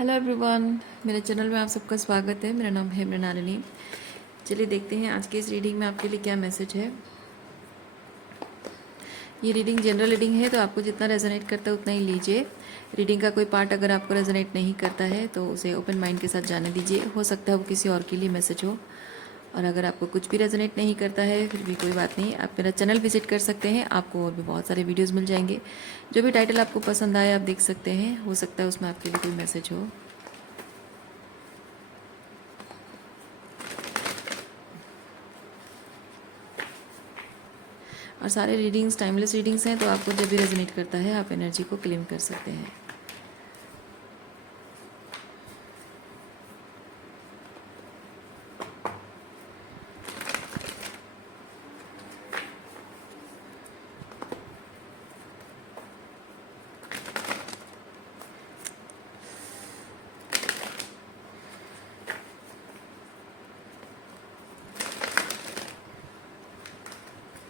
Hello everyone, मेरे channel में आप सबका स्वागत है। मेरा नाम है मृणालिनी। चलिए देखते हैं आज के इस रीडिंग में आपके लिए क्या मैसेज है। ये रीडिंग जनरल रीडिंग है, तो आपको जितना रेजोनेट करता है उतना ही लीजिए। रीडिंग का कोई पार्ट अगर आपको रेजोनेट नहीं करता है तो उसे ओपन माइंड के साथ जाने दीजिए। हो सकता है वो किसी और के लिए मैसेज हो। और अगर आपको कुछ भी रेजोनेट नहीं करता है फिर भी कोई बात नहीं, आप मेरा चैनल विजिट कर सकते हैं। आपको और भी बहुत सारे वीडियोज़ मिल जाएंगे। जो भी टाइटल आपको पसंद आए आप देख सकते हैं। हो सकता है उसमें आपके लिए कोई मैसेज हो। और सारे रीडिंग्स टाइमलेस रीडिंग्स हैं, तो आपको जब भी रेजोनेट करता है आप एनर्जी को क्लेम कर सकते हैं।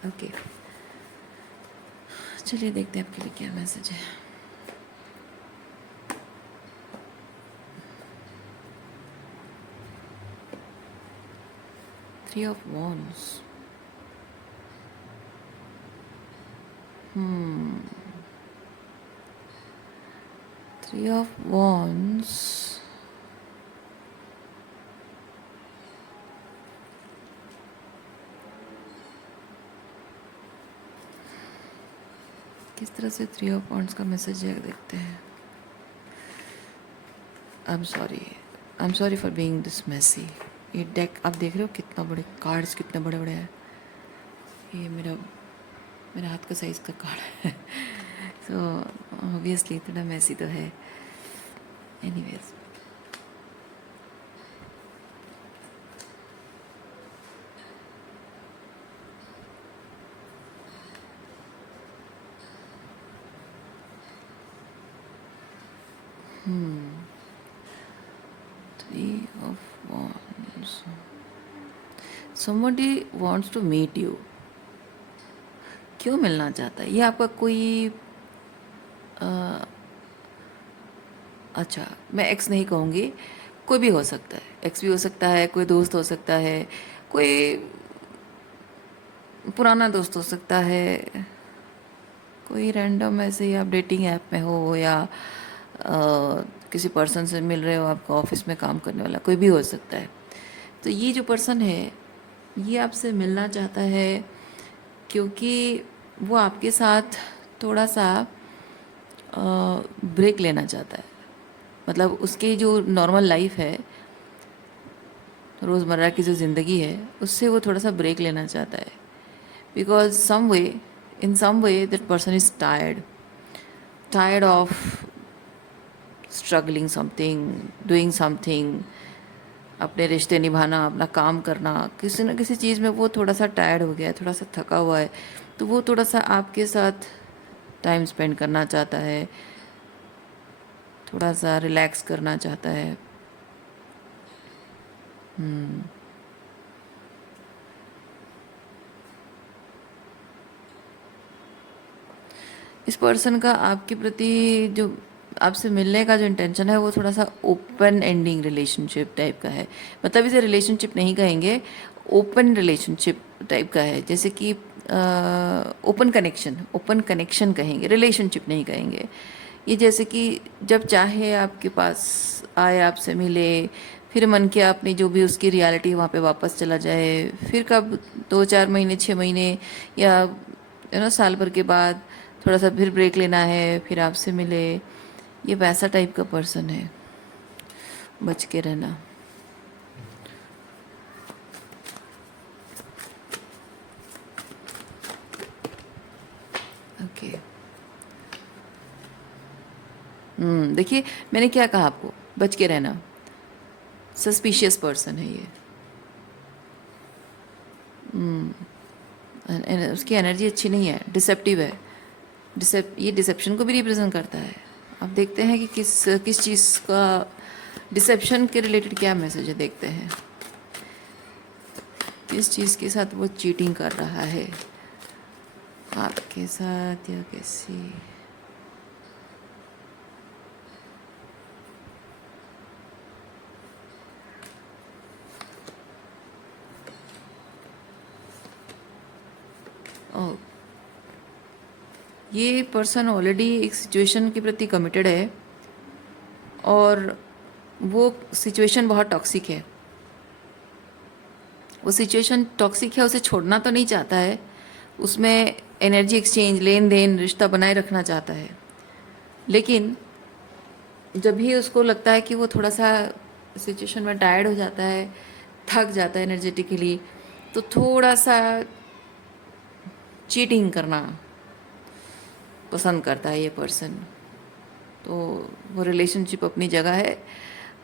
ओके, चलिए देखते हैं आपके लिए क्या मैसेज है। Three of wands. Three of wands. किस तरह से थ्री ऑफ वॉन्ड्स का मैसेज है देखते हैं। I am sorry for being this messy. ये डेक आप देख रहे हो कितना बड़े कार्ड्स, कितने बड़े बड़े हैं। ये मेरा मेरा हाथ का साइज़ का कार्ड है। सो ऑब्वियसली थोड़ा मैसी तो है। Anyways, Three of Wands. Somebody wants to meet you. क्यों मिलना चाहता है? ये आपका कोई अच्छा, मैं एक्स नहीं कहूँगी, कोई भी हो सकता है। एक्स भी हो सकता है, कोई दोस्त हो सकता है, कोई पुराना दोस्त हो सकता है, कोई रैंडम ऐसे ही आप डेटिंग ऐप में हो या किसी पर्सन से मिल रहे हो, आपका ऑफिस में काम करने वाला कोई भी हो सकता है। तो ये जो पर्सन है ये आपसे मिलना चाहता है क्योंकि वो आपके साथ थोड़ा सा ब्रेक लेना चाहता है। मतलब उसकी जो नॉर्मल लाइफ है, रोज़मर्रा की जो ज़िंदगी है, उससे वो थोड़ा सा ब्रेक लेना चाहता है। Because in some way that person is tired of struggling something, doing something, अपने रिश्ते निभाना, अपना काम करना, किसी न किसी चीज़ में वो थोड़ा सा टायर्ड हो गया है, थोड़ा सा थका हुआ है। तो वो थोड़ा सा आपके साथ टाइम स्पेंड करना चाहता है, थोड़ा सा रिलैक्स करना चाहता है। इस पर्सन का आपके प्रति जो आपसे मिलने का जो इंटेंशन है वो थोड़ा सा ओपन एंडिंग रिलेशनशिप टाइप का है। मतलब इसे रिलेशनशिप नहीं कहेंगे, ओपन रिलेशनशिप टाइप का है। जैसे कि ओपन कनेक्शन कहेंगे, रिलेशनशिप नहीं कहेंगे। ये जैसे कि जब चाहे आपके पास आए, आपसे मिले, फिर मन किया अपनी जो भी उसकी रियलिटी वहाँ पे वापस चला जाए, फिर कब 2-4 महीने 6 महीने या साल भर के बाद थोड़ा सा फिर ब्रेक लेना है, फिर आपसे मिले। ये वैसा टाइप का पर्सन है, बच के रहना। ओके, देखिए मैंने क्या कहा आपको, बच के रहना। सस्पिशियस पर्सन है ये। उसकी एनर्जी अच्छी नहीं है, डिसेप्टिव है। ये डिसेप्शन को भी रिप्रेजेंट करता है। अब देखते हैं कि किस चीज़ का डिसेप्शन के रिलेटेड क्या मैसेज है। देखते हैं किस चीज़ के साथ वो चीटिंग कर रहा है, आपके साथ या किसी। ये पर्सन ऑलरेडी एक सिचुएशन के प्रति कमिटेड है और वो सिचुएशन बहुत टॉक्सिक है। वो सिचुएशन टॉक्सिक है, उसे छोड़ना तो नहीं चाहता है, उसमें एनर्जी एक्सचेंज, लेन देन, रिश्ता बनाए रखना चाहता है। लेकिन जब भी उसको लगता है कि वो थोड़ा सा सिचुएशन में टायर्ड हो जाता है, थक जाता है एनर्जेटिकली, तो थोड़ा सा चीटिंग करना पसंद करता है ये पर्सन। तो वो रिलेशनशिप अपनी जगह है,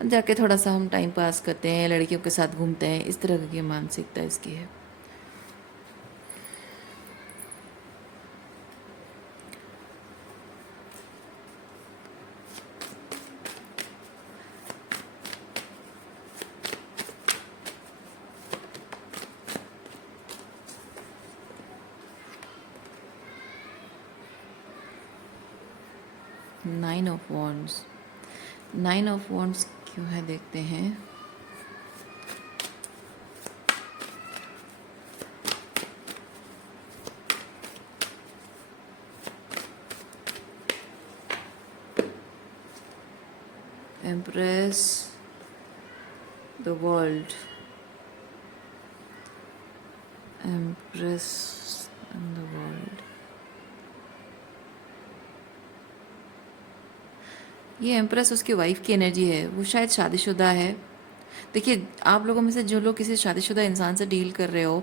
जाके थोड़ा सा हम टाइम पास करते हैं, लड़कियों के साथ घूमते हैं, इस तरह की मानसिकता इसकी है। Nine of wands, nine of wands क्यों है देखते हैं। Empress, the world, empress and the world. ये एम्प्रेस उसकी वाइफ की एनर्जी है, वो शायद शादीशुदा है। देखिए, आप लोगों में से जो लोग किसी शादीशुदा इंसान से डील कर रहे हो,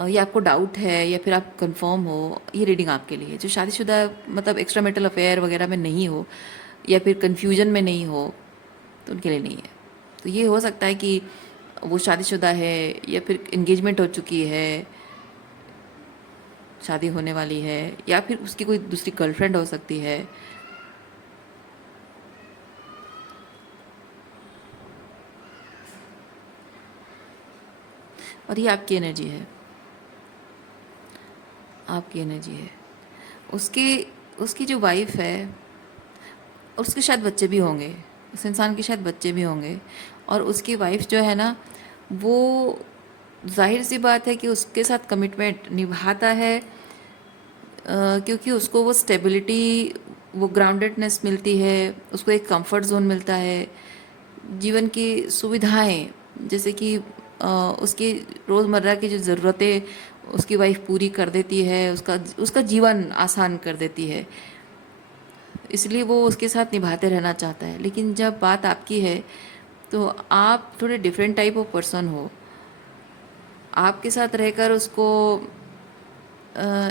या आपको डाउट है या फिर आप कंफर्म हो, ये रीडिंग आपके लिए। जो शादीशुदा मतलब एक्स्ट्रा मैरिटल अफेयर वगैरह में नहीं हो या फिर कन्फ्यूजन में नहीं हो, तो उनके लिए नहीं है। तो ये हो सकता है कि वो शादीशुदा है या फिर इंगेजमेंट हो चुकी है, शादी होने वाली है, या फिर उसकी कोई दूसरी गर्लफ्रेंड हो सकती है। और ये आपकी एनर्जी है, आपकी एनर्जी है। उसकी उसकी जो वाइफ है, उसके शायद बच्चे भी होंगे, उस इंसान के शायद बच्चे भी होंगे। और उसकी वाइफ जो है ना, वो जाहिर सी बात है कि उसके साथ कमिटमेंट निभाता है, क्योंकि उसको वो स्टेबिलिटी, वो ग्राउंडेडनेस मिलती है, उसको एक कंफर्ट जोन मिलता है, जीवन की सुविधाएं, जैसे कि उसकी रोज़मर्रा की जो ज़रूरतें उसकी वाइफ पूरी कर देती है, उसका उसका जीवन आसान कर देती है, इसलिए वो उसके साथ निभाते रहना चाहता है। लेकिन जब बात आपकी है, तो आप थोड़े डिफरेंट टाइप ऑफ पर्सन हो। आपके साथ रहकर उसको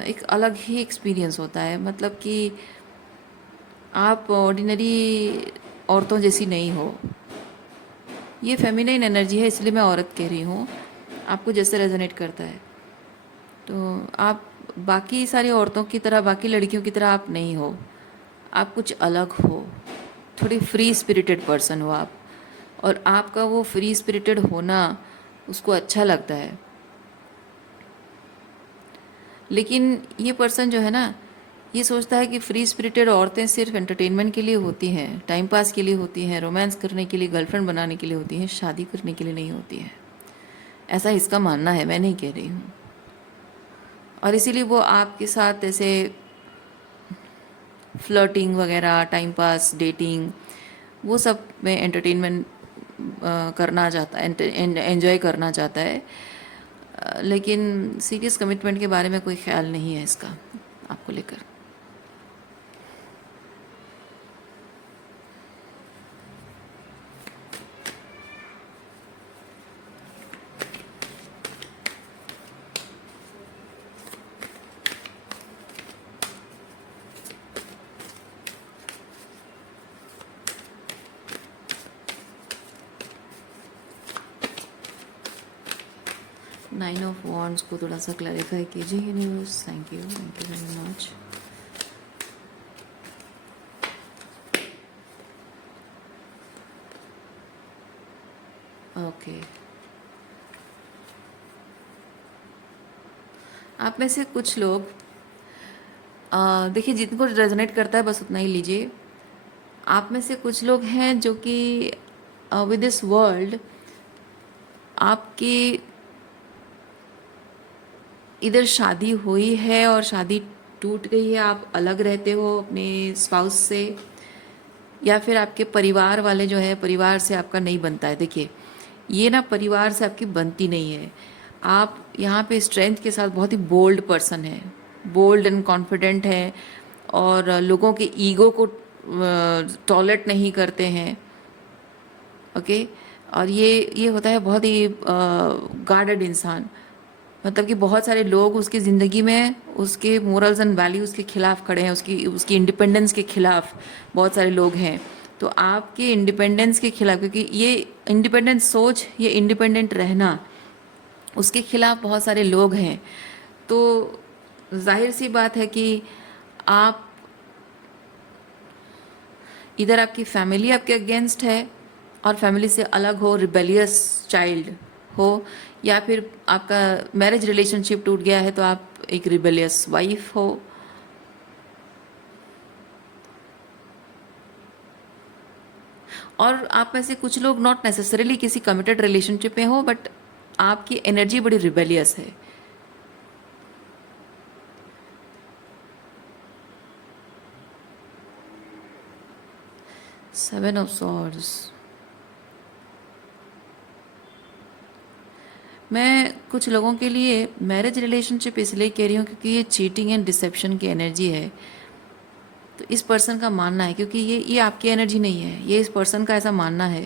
एक अलग ही एक्सपीरियंस होता है, मतलब कि आप ऑर्डिनरी औरतों जैसी नहीं हो। ये फेमिनाइन एनर्जी है, इसलिए मैं औरत कह रही हूँ, आपको जैसे रेजोनेट करता है। तो आप बाकी सारी औरतों की तरह, बाकी लड़कियों की तरह आप नहीं हो, आप कुछ अलग हो, थोड़ी फ्री स्पिरिटेड पर्सन हो आप। और आपका वो फ्री स्पिरिटेड होना उसको अच्छा लगता है। लेकिन ये पर्सन जो है ना, ये सोचता है कि फ्री स्पिरिटेड औरतें सिर्फ एंटरटेनमेंट के लिए होती हैं, टाइम पास के लिए होती हैं, रोमांस करने के लिए, गर्लफ्रेंड बनाने के लिए होती हैं, शादी करने के लिए नहीं होती हैं। ऐसा इसका मानना है, मैं नहीं कह रही हूँ। और इसीलिए वो आपके साथ ऐसे फ्लर्टिंग वगैरह, टाइम पास, डेटिंग, वो सब में एंटरटेनमेंट करना चाहता है, एंजॉय करना चाहता है। लेकिन सीरियस कमिटमेंट के बारे में कोई ख्याल नहीं है इसका आपको लेकर। नाइन ऑफ वॉन्ड्स को थोड़ा सा क्लैरिफाई कीजिए universe. Thank you very much. Okay, आप में से कुछ लोग, देखिए जिनको रेजोनेट करता है बस उतना ही लीजिए। आप में से कुछ लोग हैं जो कि विद दिस वर्ल्ड आपकी इधर शादी हुई है और शादी टूट गई है, आप अलग रहते हो अपने स्पाउस से, या फिर आपके परिवार वाले जो है, परिवार से आपका नहीं बनता है। देखिए, ये ना परिवार से आपकी बनती नहीं है। आप यहाँ पे स्ट्रेंथ के साथ बहुत ही बोल्ड पर्सन है, बोल्ड एंड कॉन्फिडेंट है, और लोगों के ईगो को टॉलरेट नहीं करते हैं। ओके, और ये होता है बहुत ही गार्डेड इंसान, मतलब कि बहुत सारे लोग उसकी ज़िंदगी में उसके मोरल्स एंड वैल्यूज़ के खिलाफ खड़े हैं, उसकी उसकी इंडिपेंडेंस के खिलाफ बहुत सारे लोग हैं। तो आपके इंडिपेंडेंस के खिलाफ, क्योंकि ये इंडिपेंडेंट सोच, ये इंडिपेंडेंट रहना, उसके खिलाफ बहुत सारे लोग हैं। तो जाहिर सी बात है कि आप, इधर आपकी फैमिली आपके अगेंस्ट है और फैमिली से अलग हो, रिबेलियस चाइल्ड हो, या फिर आपका मैरिज रिलेशनशिप टूट गया है तो आप एक रिबेलियस वाइफ हो। और आप में से कुछ लोग नॉट नेसेसरीली किसी कमिटेड रिलेशनशिप में हो, बट आपकी एनर्जी बड़ी रिबेलियस है। सेवन ऑफ सॉर्ड्स, मैं कुछ लोगों के लिए मैरिज रिलेशनशिप इसलिए कह रही हूँ क्योंकि ये चीटिंग एंड डिसेप्शन की एनर्जी है। तो इस पर्सन का मानना है, क्योंकि ये आपकी एनर्जी नहीं है, ये इस पर्सन का ऐसा मानना है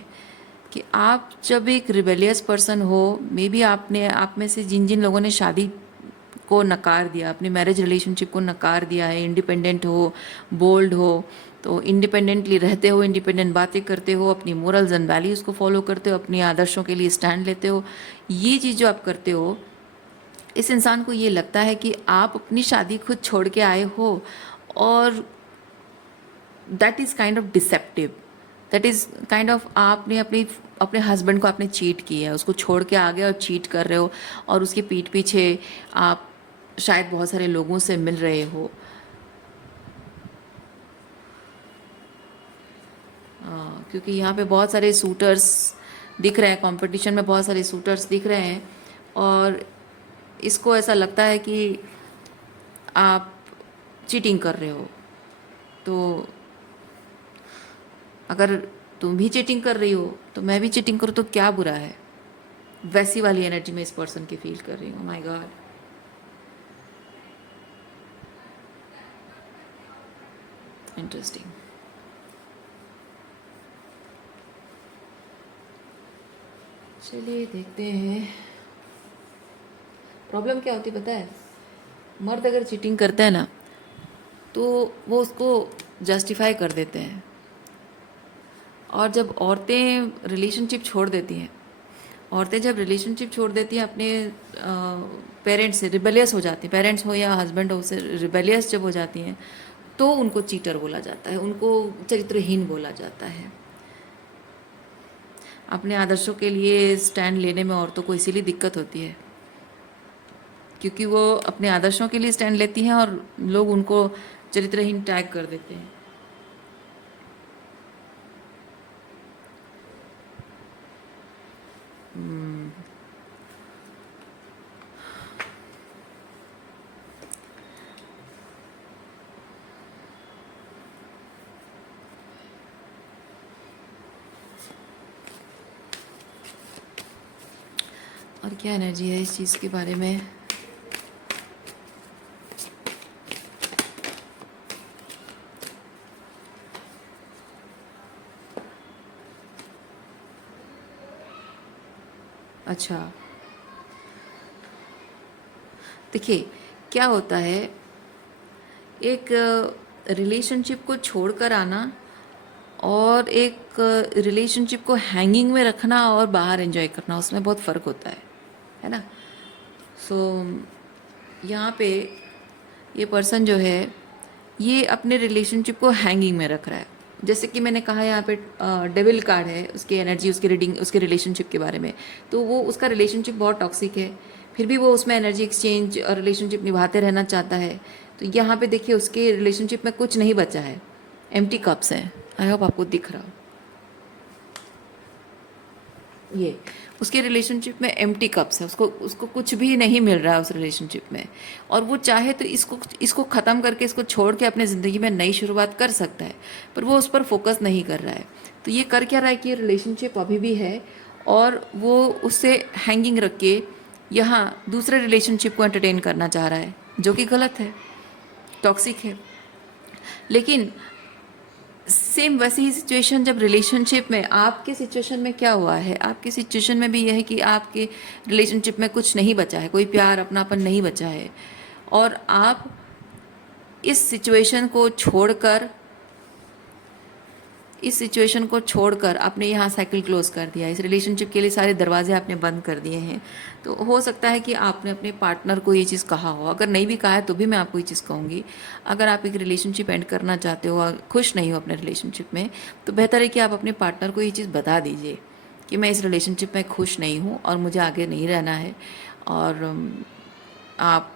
कि आप जब एक रिबेलियस पर्सन हो, मे बी आपने, आप में से जिन जिन लोगों ने शादी को नकार दिया, अपनी मैरिज रिलेशनशिप को नकार दिया है, इंडिपेंडेंट हो, बोल्ड हो, तो इंडिपेंडेंटली रहते हो, इंडिपेंडेंट बातें करते हो, अपनी मोरल्स एंड वैल्यूज़ को फॉलो करते हो, अपनी आदर्शों के लिए स्टैंड लेते हो, ये चीज़ जो आप करते हो, इस इंसान को ये लगता है कि आप अपनी शादी खुद छोड़ के आए हो, और that is kind of deceptive, that is kind of आपने अपने हस्बैंड को आपने चीट किया है, उसको छोड़ के आ गए और चीट कर रहे हो, और उसके पीठ पीछे आप शायद बहुत सारे लोगों से मिल रहे हो। क्योंकि यहाँ पे बहुत सारे सूटर्स दिख रहे हैं, कंपटीशन में बहुत सारे सूटर्स दिख रहे हैं, और इसको ऐसा लगता है कि आप चीटिंग कर रहे हो। तो अगर तुम भी चीटिंग कर रही हो तो मैं भी चीटिंग करूँ तो क्या बुरा है? वैसी वाली एनर्जी में इस पर्सन की फील कर रही हूँ। My God, interesting. चलिए देखते हैं प्रॉब्लम क्या होती पता है। मर्द अगर चीटिंग करता है ना, तो वो उसको जस्टिफाई कर देते हैं, और जब औरतें रिलेशनशिप छोड़ देती हैं, औरतें जब रिलेशनशिप छोड़ देती हैं, अपने पेरेंट्स से रिबेलियस हो जाती हैं, पेरेंट्स हो या हस्बैंड हो, उससे रिबेलियस जब हो जाती हैं, तो उनको चीटर बोला जाता है, उनको चरित्रहीन बोला जाता है। अपने आदर्शों के लिए स्टैंड लेने में औरतों को इसीलिए दिक्कत होती है, क्योंकि वो अपने आदर्शों के लिए स्टैंड लेती हैं और लोग उनको चरित्रहीन टैग कर देते हैं। और क्या एनर्जी है इस चीज़ के बारे में? अच्छा, देखिए क्या होता है, एक रिलेशनशिप को छोड़कर आना और एक रिलेशनशिप को हैंगिंग में रखना और बाहर एंजॉय करना, उसमें बहुत फ़र्क होता है ना। सो यहाँ पे ये पर्सन जो है, ये अपने रिलेशनशिप को हैंगिंग में रख रहा है। जैसे कि मैंने कहा यहाँ पे डेविल कार्ड है, उसकी एनर्जी, उसकी रीडिंग, उसके रिलेशनशिप के बारे में। तो वो, उसका रिलेशनशिप बहुत टॉक्सिक है, फिर भी वो उसमें एनर्जी एक्सचेंज और रिलेशनशिप निभाते रहना चाहता है। तो यहाँ पे देखिए उसके रिलेशनशिप में कुछ नहीं बचा है, एम्प्टी कप्स हैं। आई होप आपको दिख रहा हो। ये उसके रिलेशनशिप में एम्प्टी कप्स है, उसको उसको कुछ भी नहीं मिल रहा है उस रिलेशनशिप में, और वो चाहे तो इसको इसको ख़त्म करके इसको छोड़ के अपने ज़िंदगी में नई शुरुआत कर सकता है, पर वो उस पर फोकस नहीं कर रहा है। तो ये कर क्या रहा है कि रिलेशनशिप अभी भी है और वो उससे हैंगिंग रख के यहाँ दूसरे रिलेशनशिप को एंटरटेन करना चाह रहा है, जो कि गलत है, टॉक्सिक है। लेकिन सेम वैसी ही सिचुएशन जब रिलेशनशिप में, आपके सिचुएशन में क्या हुआ है, आपकी सिचुएशन में भी यह है कि आपके रिलेशनशिप में कुछ नहीं बचा है, कोई प्यार अपनापन नहीं बचा है, और आप इस सिचुएशन को छोड़कर आपने यहाँ साइकिल क्लोज कर दिया, इस रिलेशनशिप के लिए सारे दरवाजे आपने बंद कर दिए हैं। तो हो सकता है कि आपने अपने पार्टनर को ये चीज़ कहा हो, अगर नहीं भी कहा है तो भी मैं आपको ये चीज़ कहूँगी, अगर आप एक रिलेशनशिप एंड करना चाहते हो और खुश नहीं हो अपने रिलेशनशिप में, तो बेहतर है कि आप अपने पार्टनर को ये चीज़ बता दीजिए कि मैं इस रिलेशनशिप में खुश नहीं हूँ और मुझे आगे नहीं रहना है, और आप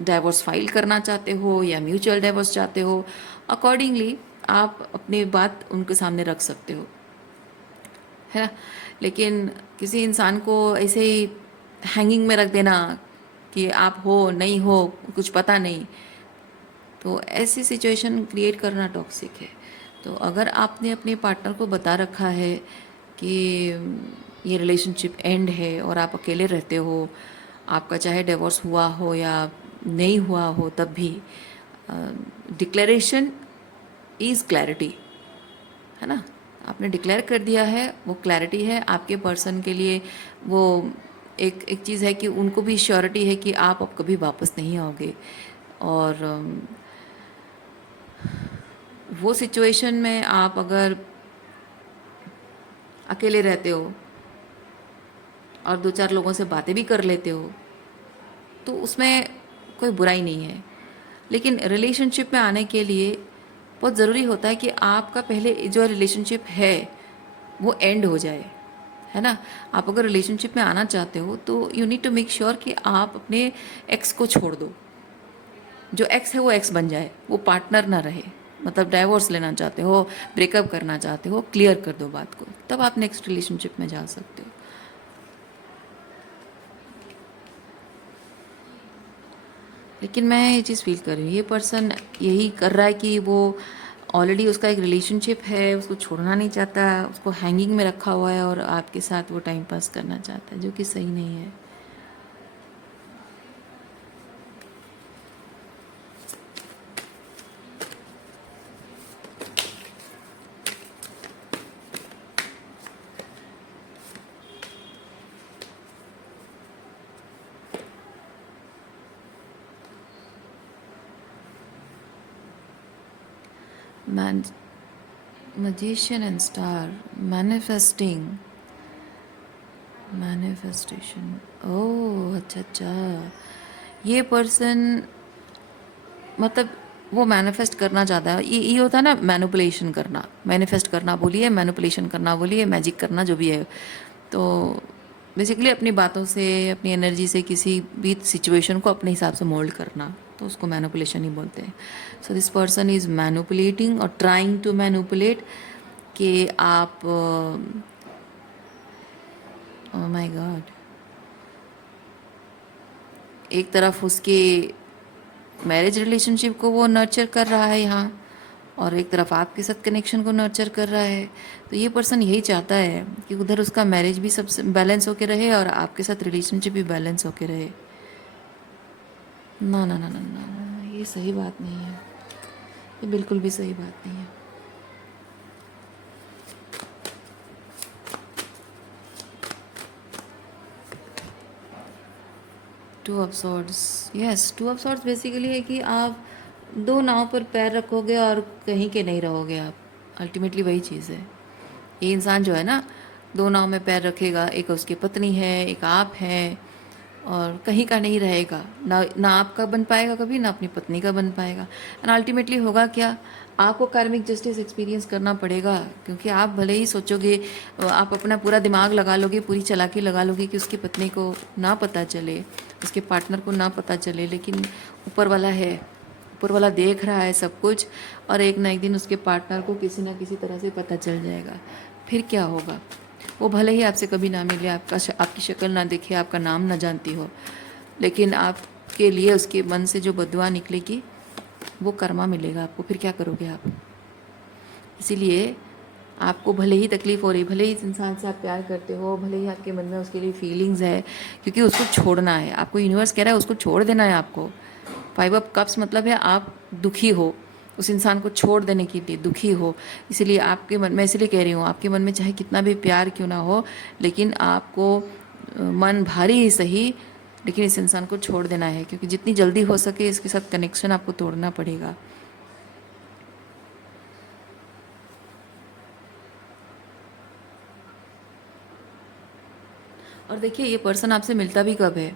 डाइवोर्स फाइल करना चाहते हो या म्यूचुअल डाइवोर्स चाहते हो, अकॉर्डिंगली आप अपनी बात उनके सामने रख सकते हो, है ना। लेकिन किसी इंसान को ऐसे ही हैंगिंग में रख देना कि आप हो नहीं हो कुछ पता नहीं, तो ऐसी सिचुएशन क्रिएट करना टॉक्सिक है। तो अगर आपने अपने पार्टनर को बता रखा है कि ये रिलेशनशिप एंड है और आप अकेले रहते हो, आपका चाहे डिवोर्स हुआ हो या नहीं हुआ हो, तब भी डिक्लेरेशन इज़ क्लैरिटी, है ना। आपने डिक्लेयर कर दिया है, वो क्लैरिटी है आपके पर्सन के लिए। वो एक चीज़ है कि उनको भी श्योरिटी है कि आप अब कभी वापस नहीं आओगे, और वो सिचुएशन में आप अगर अकेले रहते हो और दो चार लोगों से बातें भी कर लेते हो, तो उसमें कोई बुराई नहीं है। लेकिन रिलेशनशिप में आने के लिए बहुत ज़रूरी होता है कि आपका पहले जो रिलेशनशिप है वो एंड हो जाए, है ना। आप अगर रिलेशनशिप में आना चाहते हो तो you need to make sure कि आप अपने एक्स को छोड़ दो, जो एक्स है वो एक्स बन जाए, वो पार्टनर ना रहे। मतलब डाइवोर्स लेना चाहते हो, ब्रेकअप करना चाहते हो, क्लियर कर दो बात को, तब आप नेक्स्ट रिलेशनशिप में जा सकते हो। लेकिन मैं ये चीज़ फील कर रही हूँ, ये पर्सन यही कर रहा है कि वो ऑलरेडी उसका एक रिलेशनशिप है, उसको छोड़ना नहीं चाहता, उसको हैंगिंग में रखा हुआ है और आपके साथ वो टाइम पास करना चाहता है, जो कि सही नहीं है। Man, magician and star, manifestation. Oh अच्छा अच्छा, ये पर्सन मतलब वो मैनिफेस्ट करना चाहता है। ये होता है ना मैनिपुलेशन करना, मैनिफेस्ट करना बोलिए, मैनिपुलेशन करना बोलिए, मैजिक करना, जो भी है। तो बेसिकली अपनी बातों से, अपनी एनर्जी से किसी भी सिचुएशन को अपने हिसाब से मोल्ड करना, तो उसको मैनिपुलेशन ही बोलते हैं। So this person is manipulating और ट्राइंग टू मैनिपुलेट कि आप, ओह माय गॉड, एक तरफ उसके मैरिज रिलेशनशिप को वो नर्चर कर रहा है यहाँ, और एक तरफ आपके साथ कनेक्शन को नर्चर कर रहा है। तो ये पर्सन यही चाहता है कि उधर उसका मैरिज भी सब बैलेंस होके रहे और आपके साथ रिलेशनशिप भी बैलेंस होके रहे। ना ना ना ना ना ना, ये सही बात नहीं है, ये बिल्कुल भी सही बात नहीं है। Two of swords, yes, two of swords basically है कि आप दो नाव पर पैर रखोगे और कहीं के नहीं रहोगे आप, अल्टीमेटली वही चीज़ है। ये इंसान जो है ना, दो नाव में पैर रखेगा, एक उसकी पत्नी है, एक आप है, और कहीं का नहीं रहेगा, ना आपका बन पाएगा कभी, ना अपनी पत्नी का बन पाएगा। एंड अल्टीमेटली होगा क्या, आपको कार्मिक जस्टिस एक्सपीरियंस करना पड़ेगा, क्योंकि आप भले ही सोचोगे, आप अपना पूरा दिमाग लगा लोगे, पूरी चालाकी लगा लोगे कि उसकी पत्नी को ना पता चले, उसके पार्टनर को ना पता चले, लेकिन ऊपर वाला है, ऊपर वाला देख रहा है सब कुछ, और एक ना एक दिन उसके पार्टनर को किसी ना किसी तरह से पता चल जाएगा। फिर क्या होगा, वो भले ही आपसे कभी ना मिले, आपकी शक्ल ना देखे, आपका नाम ना जानती हो, लेकिन आपके लिए उसके मन से जो बददुआ निकलेगी वो कर्मा मिलेगा आपको। फिर क्या करोगे आप? इसीलिए आपको भले ही तकलीफ़ हो रही, भले ही इस इंसान से आप प्यार करते हो, भले ही आपके मन में उसके लिए फीलिंग्स है, क्योंकि उसको छोड़ना है आपको। यूनिवर्स कह रहा है उसको छोड़ देना है आपको। 5 ऑफ कप्स मतलब है आप दुखी हो, उस इंसान को छोड़ देने के लिए दुखी हो। इसीलिए आपके मन, मैं इसलिए कह रही हूँ, आपके मन में चाहे कितना भी प्यार क्यों ना हो, लेकिन आपको मन भारी ही सही, लेकिन इस इंसान को छोड़ देना है, क्योंकि जितनी जल्दी हो सके इसके साथ कनेक्शन आपको तोड़ना पड़ेगा। और देखिए ये पर्सन आपसे मिलता भी कब है?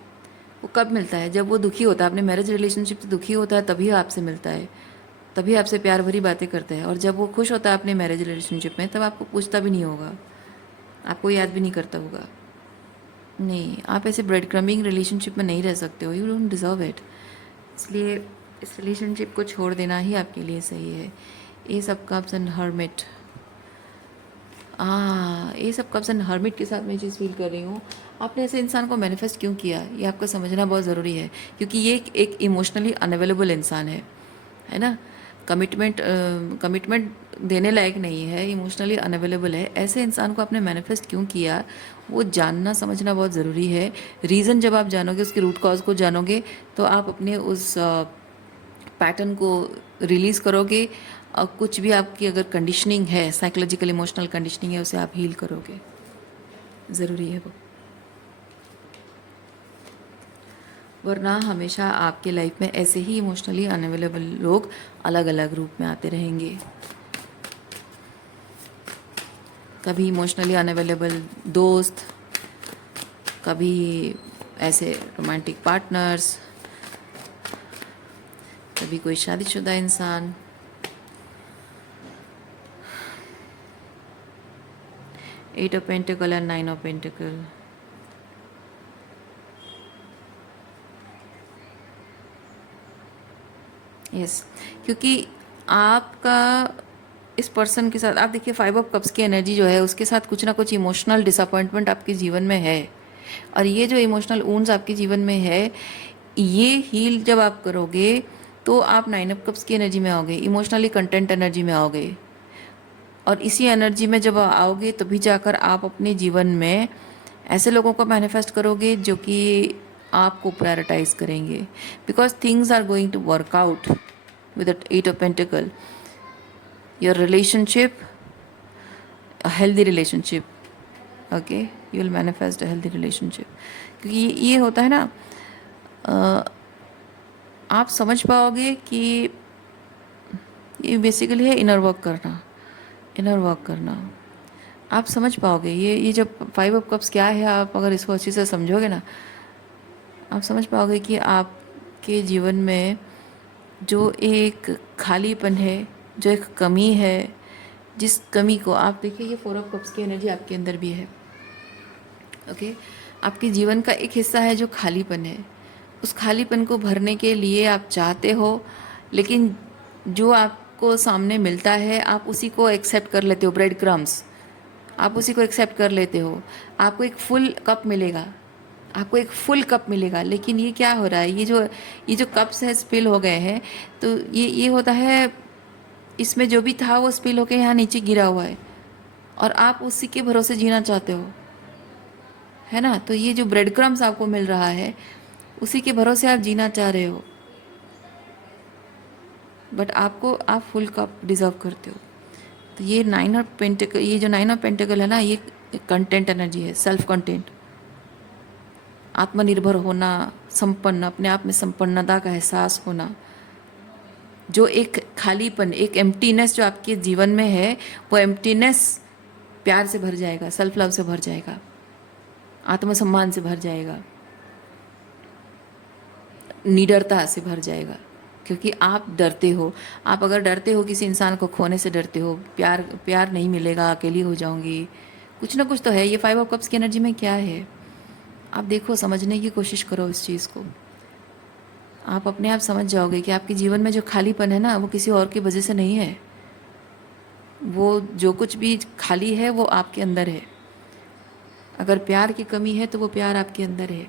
वो कब मिलता है? जब वो दुखी होता है, अपने मैरिज रिलेशनशिप से दुखी होता है, तभी आपसे मिलता है, तभी आपसे प्यार भरी बातें करता है। और जब वो खुश होता है अपने मैरिज रिलेशनशिप में, तब आपको पूछता भी नहीं होगा, आपको याद भी नहीं करता होगा। नहीं, आप ऐसे ब्रेड क्रम्बिंग रिलेशनशिप में नहीं रह सकते हो, यू डोंट डिज़र्व इट। इसलिए इस रिलेशनशिप को छोड़ देना ही आपके लिए सही है। ये सब कप्स एंड हर्मिट, ये सब कप्स एंड हर्मिट के साथ मैं चीज़ फील कर रही हूँ। आपने ऐसे इंसान को मैनिफेस्ट क्यों किया, ये आपको समझना बहुत ज़रूरी है, क्योंकि ये एक इमोशनली अनअवेलेबल इंसान है ना। कमिटमेंट देने लायक नहीं है, इमोशनली अनअवेलेबल है। ऐसे इंसान को आपने मैनिफेस्ट क्यों किया, वो जानना समझना बहुत ज़रूरी है। रीज़न जब आप जानोगे, उसके रूट कॉज को जानोगे, तो आप अपने उस पैटर्न को रिलीज़ करोगे। और कुछ भी आपकी अगर कंडीशनिंग है, साइकोलॉजिकल इमोशनल कंडीशनिंग है, उसे आप हील करोगे, ज़रूरी है वो। वरना हमेशा आपके लाइफ में ऐसे ही इमोशनली अनअवेलेबल लोग अलग अलग रूप में आते रहेंगे। कभी इमोशनली अनअवेलेबल दोस्त, कभी ऐसे रोमांटिक पार्टनर्स, कभी कोई शादीशुदा इंसान। Eight of pentacle and 9 of pentacle. Yes, क्योंकि आपका इस पर्सन के साथ, आप देखिए 5 ऑफ कप्स की एनर्जी जो है, उसके साथ कुछ ना कुछ इमोशनल डिसअपॉइंटमेंट आपके जीवन में है। और ये जो इमोशनल वुंड्स आपके जीवन में है, ये हील जब आप करोगे तो आप 9 ऑफ कप्स की एनर्जी में आओगे, इमोशनली कंटेंट एनर्जी में आओगे। और इसी एनर्जी में जब आओगे तभी जाकर आप अपने जीवन में ऐसे लोगों को मैनिफेस्ट करोगे जो कि आपको प्रायोरिटाइज करेंगे, because things are going to work out with the 8 of pentacle. Your relationship, a healthy relationship, okay, you will manifest a healthy relationship। क्योंकि ये होता है ना, आप समझ पाओगे कि ये बेसिकली है इनर वर्क करना, इनर वर्क करना। आप समझ पाओगे ये जब 5 ऑफ कप्स क्या है, आप अगर इसको अच्छे से समझोगे ना, आप समझ पाओगे कि आपके जीवन में जो एक खालीपन है, जो एक कमी है, जिस कमी को आप देखिए, ये 4 ऑफ कप्स की एनर्जी आपके अंदर भी है। ओके, आपके जीवन का एक हिस्सा है जो खालीपन है। उस खालीपन को भरने के लिए आप चाहते हो, लेकिन जो आपको सामने मिलता है आप उसी को एक्सेप्ट कर लेते हो, ब्रेड क्रम्स, आप उसी को एक्सेप्ट कर लेते हो। आपको एक फुल कप मिलेगा, आपको एक फुल कप मिलेगा, लेकिन ये क्या हो रहा है, ये जो कप्स है स्पिल हो गए हैं, तो ये होता है, इसमें जो भी था वो स्पिल होके यहाँ नीचे गिरा हुआ है, और आप उसी के भरोसे जीना चाहते हो, है ना। तो ये जो ब्रेड क्रम्स आपको मिल रहा है, उसी के भरोसे आप जीना चाह रहे हो, बट आप फुल कप डिजर्व करते हो। तो ये 9 ऑफ पेंटिकल, ये जो 9 ऑफ पेंटिकल है ना, ये कंटेंट एनर्जी है, सेल्फ कंटेंट, आत्मनिर्भर होना, संपन्न, अपने आप में संपन्नता का एहसास होना। जो एक खालीपन, एक एम्प्टीनेस जो आपके जीवन में है, वो एम्प्टीनेस प्यार से भर जाएगा, सेल्फ लव से भर जाएगा, आत्मसम्मान से भर जाएगा, निडरता से भर जाएगा, क्योंकि आप डरते हो। आप अगर डरते हो, किसी इंसान को खोने से डरते हो, प्यार नहीं मिलेगा, अकेली हो जाऊंगी, कुछ ना कुछ तो है। ये 5 ऑफ कप्स की एनर्जी में क्या है, आप देखो, समझने की कोशिश करो इस चीज़ को। आप अपने आप समझ जाओगे कि आपके जीवन में जो खालीपन है ना, वो किसी और की वजह से नहीं है। वो जो कुछ भी खाली है वो आपके अंदर है, अगर प्यार की कमी है तो वो प्यार आपके अंदर है।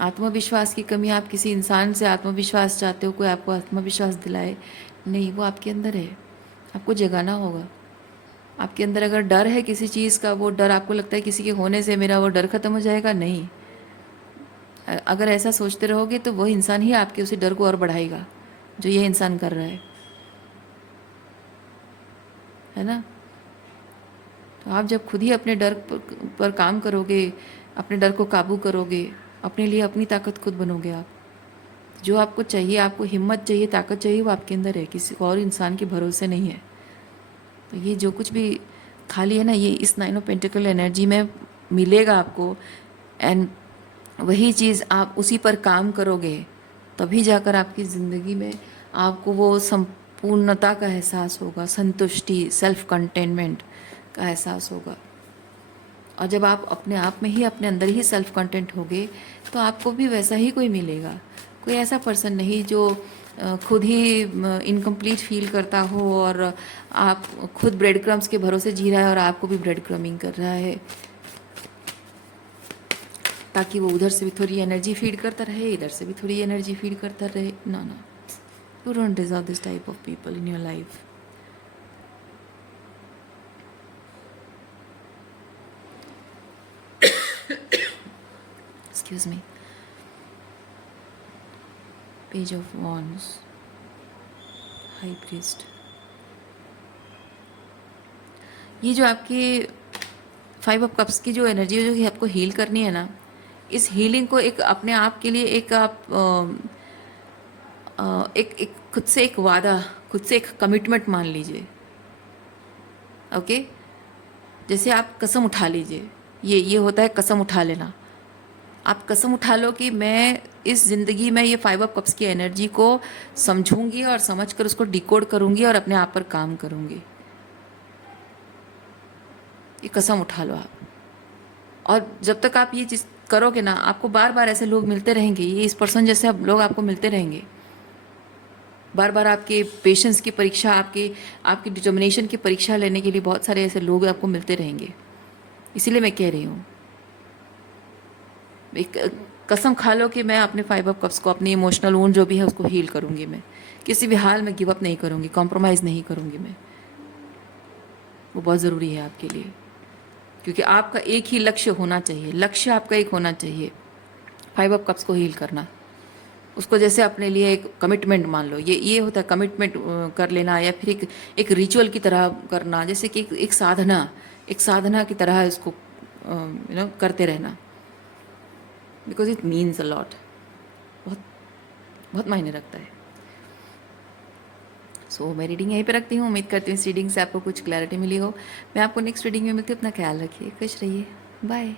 आत्मविश्वास की कमी, आप किसी इंसान से आत्मविश्वास चाहते हो, कोई आपको आत्मविश्वास दिलाए, नहीं, वो आपके अंदर है, आपको जगाना होगा। आपके अंदर अगर डर है किसी चीज़ का, वो डर आपको लगता है किसी के होने से मेरा वो डर ख़त्म हो जाएगा, नहीं। अगर ऐसा सोचते रहोगे तो वो इंसान ही आपके उसी डर को और बढ़ाएगा जो ये इंसान कर रहा है ना। तो आप जब खुद ही अपने डर पर काम करोगे, अपने डर को काबू करोगे, अपने लिए अपनी ताकत खुद बनोगे आप। जो आपको चाहिए, आपको हिम्मत चाहिए, ताकत चाहिए, वो आपके अंदर है, किसी और इंसान के भरोसे नहीं है। तो ये जो कुछ भी खाली है ना, ये इस 9 ऑफ पेंटिकल एनर्जी में मिलेगा आपको। एंड वही चीज़ आप उसी पर काम करोगे, तभी जाकर आपकी ज़िंदगी में आपको वो संपूर्णता का एहसास होगा, संतुष्टि, सेल्फ कंटेनमेंट का एहसास होगा। और जब आप अपने आप में ही, अपने अंदर ही सेल्फ कंटेंट होगे, तो आपको भी वैसा ही कोई मिलेगा। कोई ऐसा पर्सन नहीं जो खुद ही इनकम्प्लीट फील करता हो और आप खुद ब्रेड क्रम्स के भरोसे जी रहा है और आपको भी ब्रेड क्रमिंग कर रहा है, ताकि वो उधर से भी थोड़ी एनर्जी फीड करता रहे, इधर से भी थोड़ी एनर्जी फीड करता रहे। ना ना, you don't deserve this type of people in your life. Excuse me. Page of wands, high priest. ये जो आपकी 5 ऑफ कप्स की जो एनर्जी है, जो कि आपको हील करनी है ना, इस हीलिंग को एक अपने आप के लिए एक आप एक खुद से एक वादा, खुद से एक कमिटमेंट मान लीजिए। ओके, जैसे आप कसम उठा लीजिए, ये होता है कसम उठा लेना। आप कसम उठा लो कि मैं इस ज़िंदगी में ये 5 ऑफ कप्स की एनर्जी को समझूंगी और समझकर उसको डिकोड करूंगी और अपने आप पर काम करूंगी। ये कसम उठा लो आप। और जब तक आप ये चीज़ करोगे ना, आपको बार बार ऐसे लोग मिलते रहेंगे, ये इस पर्सन जैसे अब लोग आपको मिलते रहेंगे। बार बार आपके पेशेंस की परीक्षा, आपकी डिटर्मिनेशन की परीक्षा लेने के लिए बहुत सारे ऐसे लोग आपको मिलते रहेंगे। इसीलिए मैं कह रही हूँ, एक कसम खा लो कि मैं अपने 5 ऑफ कप्स को, अपनी इमोशनल वुंड जो भी है उसको हील करूँगी। मैं किसी भी हाल में गिव अप नहीं करूँगी, कॉम्प्रोमाइज़ नहीं करूँगी मैं। वो बहुत ज़रूरी है आपके लिए, क्योंकि आपका एक ही लक्ष्य होना चाहिए। लक्ष्य आपका एक होना चाहिए, 5 ऑफ कप्स को हील करना। उसको जैसे अपने लिए एक कमिटमेंट मान लो। ये होता है कमिटमेंट कर लेना, या फिर एक रिचुअल की तरह करना, जैसे कि एक साधना की तरह इसको करते रहना। Because it means a lot, बहुत बहुत मायने रखता है। सो मैं रीडिंग यहीं पे रखती हूँ। उम्मीद करती हूँ इस रीडिंग से आपको कुछ क्लैरिटी मिली हो। मैं आपको नेक्स्ट रीडिंग में मिलती हूँ। अपना ख्याल रखिए, खुश रहिए, बाय।